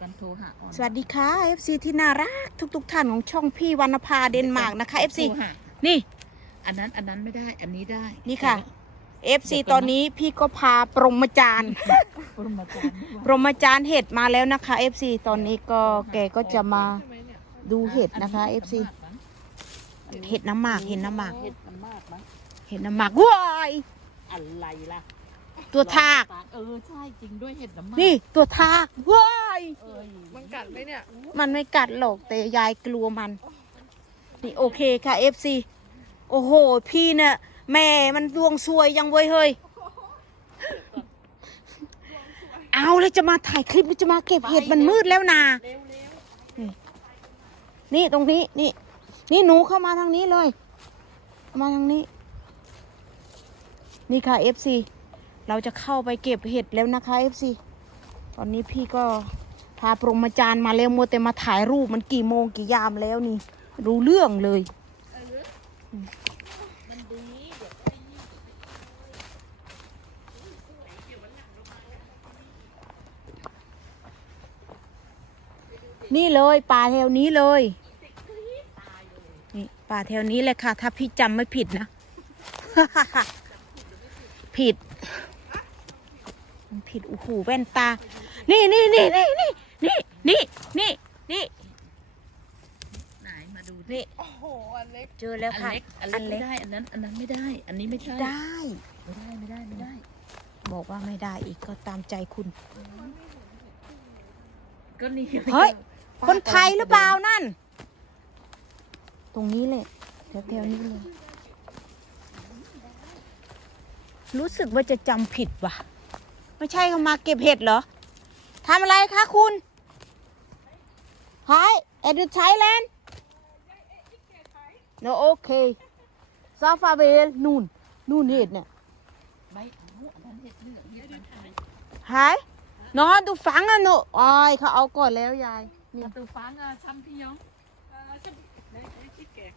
กันโทรหาออนสวัสดีค่ะ FC ที่น่ารักทุกๆท่านของช่องพี่วรรณภาเดนมาร์กนะคะ FC โทรหานี่ อันนั้นอันนั้นไม่ได้อันนี้ได้นี่ค่ะ FC ตอนนี้พี่ก็พาปรมาจารย์ปรมาจารย์ปรมาจารย์เห็ดมาแล้วนะคะ FC ตอนนี้ก็แกก็จะมาดูเห็ดนะคะ FC เห็ดน้ำหมากเห็ดน้ำหมากเห็ดน้ำมากมั้งเห็ดน้ำหมากว้าย อะไรล่ะ ตัวทาก เออใช่จริงด้วยเห็ดน้ำมากนี่ตัวทากว้ายเอ้ยมันกัดไหมเนี่ยมันไม่กัดหรอกแต่ยายกลัวมัน นี่โอเคค่ะ FC โอ้โห พี่เนี่ยแม่มันดวงซวยยังเว้ยเฮ้ยเอาเลยจะมาถ่ายคลิปหรือจะมาเก็บเห็ดมันมืดแล้วนาเร็วเร็วนี่ตรงนี้นี่ นี่หนูเข้ามาทางนี้เลยเข้ามาทางนี้ นี่ค่ะ FC เราจะเข้าไปเก็บเห็ดแล้วนะคะ FC ตอนนี้พี่ก็พาปรมาจารย์มาแล้วมัวแต่มาถ่ายรูปมันกี่โมงกี่ยามแล้วนี่ รู้เรื่องเลยนี่เลยป่าแถวนี้เลยนี่ป่าแถวนี้เลยค่ะ ถ้าพี่จำไม่ผิดนะ ผิด มันผิดโอ้โหแว่นตา นี่นี่นี่นี่นี่นี่นี่นี่นี่ไหนมาดูนี่โอ้โหอันเล็กเจอแล้วอันค่ะ เล็กอันเล็กไม่ได้อันนั้น อันนั้นไม่ได้ อันนี้ไม่ใช่ได้ ไม่ได้ไม่ได้ไม่ได้บอกว่าไม่ได้อีกก็ตามใจคุณ ก็นี่เฮ้ย คนไทยหรือเปล่านั่น ตรงนี้เลยแถวๆนี้เลย รู้สึกว่าจะจำผิดว่ะ ไม่ใช่เขามาเก็บเห็ดเหรอทำอะไรคะคุณไฮเอ็ดไทยแลนด์โนโอเคซาฟาเวลนู่นนู่นเห็ดเนี่ยหายนอนดูฟังอะโนอ้อยเขาเอาก่อนแล้วยายนี่ Gaat de vangen, champignon. Nee, ik kijk.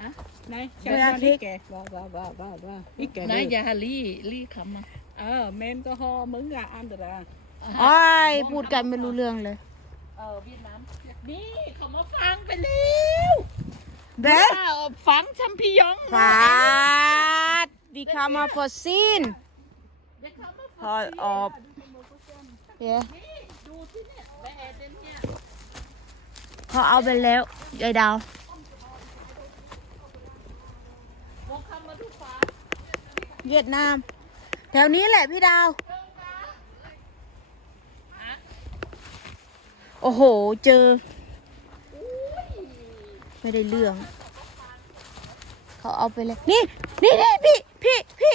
Huh? Nee, jij gaat niet kijken. Waar, waar, waar, waar, waar. Ik kijk. Nee, jij gaat Lee, Lee, kom maar. เออเมนก็ฮอมึงอะอันเดราโอ้พูดกันไม่รู้เรื่องเลย เออเวียดน้ำนี่เขามาฟังไปแล้วเด้ฟังชัมพิยองฟาดดีคามาฟอสซินพอออบเย้เขาเอาไปแล้วยายดาวเวียดนาม แถวนี้แหละพี่ดาว โอ้โห เจอ ไม่ได้เรื่อง เขาเอาไปเลย นี่ นี่นี่พี่ พี่ พี่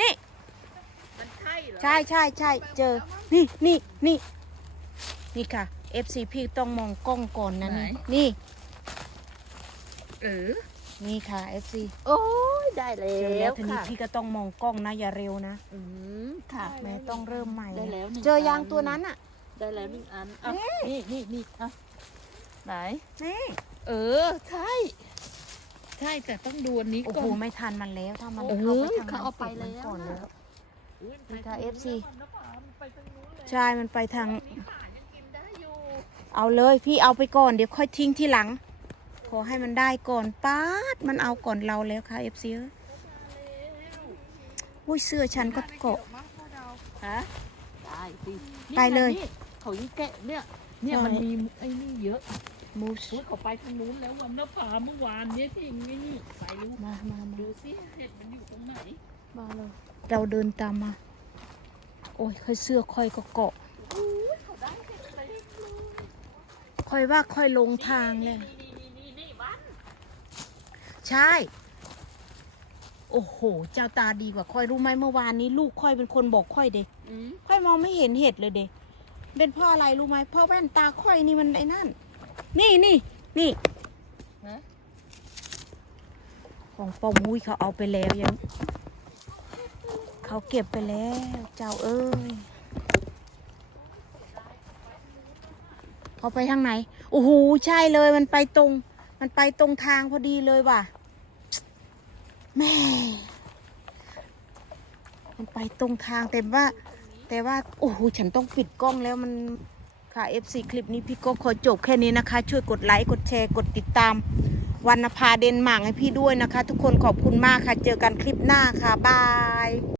นี่มันใช่เหรอใช่ใช่ใช่เจอ นี่ นี่ นี่ นี่ค่ะ FC พี่ต้องมองกล้องก่อนนะนี่ นี่ เออ นี่ค่ะ FC โอ้ยได้แล้เจอแล้ววทีนี้ค่ะพี่ก็ต้องมองกล้องนะอย่าเร็วนะอืมค่ะ แม่ต้องเริ่มใหม่ได้แล้วหนึ่งเจอยังอันตัวนั้นอะ ได้แล้วหนึ่งอันอะนี่นี่นี่อะไหน นี่เออ ใช่ ใช่แต่ต้องดูอันนี้โอ้ก่โหอนไม่ทันมันแล้วถ้ามันโอ้โหเข้าไปทางเขาเอาไปนั้นแล้ว ก่อนแล้วอุ๊ยนี่ค่ะ FC ไปทางนู้นเลยใช่มันไปทางนี่ขายังกินได้อยู่เอาเลยพี่เอาไปก่อนเดี๋ยวค่อยทิ้งที่หลัง ขอให้มันได้ก่อนป๊าดมันเอาก่อนเราแล้วค่ะ FC เอ้ยอุ้ยเสื้อฉันก็เกาะ ฮะได้สิไปเลย นี่ไงนี่เขายิ่งแกะเนี่ย เนี่ยใช่มันมีไอ้นี่เยอะมูสอุ๊ยเขาไปทางนู้นแล้ววันนภาเมื่อวานเนี่ยที่ไอ้นี่ไปรู้มามามาดูสิเห็ดมันอยู่ตรงไหนมาเลยเราเดินตามมา โอ้ยค่อยเสื้อค่อยก็เกาะอู้ยเขาได้เห็ดอะไรเลยค่อยว่าค่อยลงทางเลย นี่นี่นี่นี่บ้าน ใช่ โอ้โห เจ้าตาดีกว่าค่อยรู้ไหมเมื่อวานนี้ ลูกค่อยเป็นคนบอกค่อยเด็กอืมค่อยมองไม่เห็นเห็ดเลยเด็กเป็นเพ่ออะไรรู้ไหมเพ่อแว่นตาค่อยนี่มันไอ้นั่น นี่นี่นี่ฮะของปอมุ้ยเขาเอาไปแล้วยัง เขาเก็บไปแล้ว เจ้าเอ้ยเขาไปทางไหน โอ้โห ใช่เลยมันไปตรง มันไปตรงทางพอดีเลยว่ะแม่มันไปตรงทางแต่ว่า แต่ว่า โอ้โหฉันต้องปิดกล้องแล้วมันค่ะ FC คลิปนี้พี่ก็ขอจบแค่นี้นะคะ ช่วยกดไลค์กดแชร์กดติดตามวันนภาเดนมาร์กให้พี่ด้วยนะคะ ทุกคนขอบคุณมากค่ะ เจอกันคลิปหน้าค่ะ บาย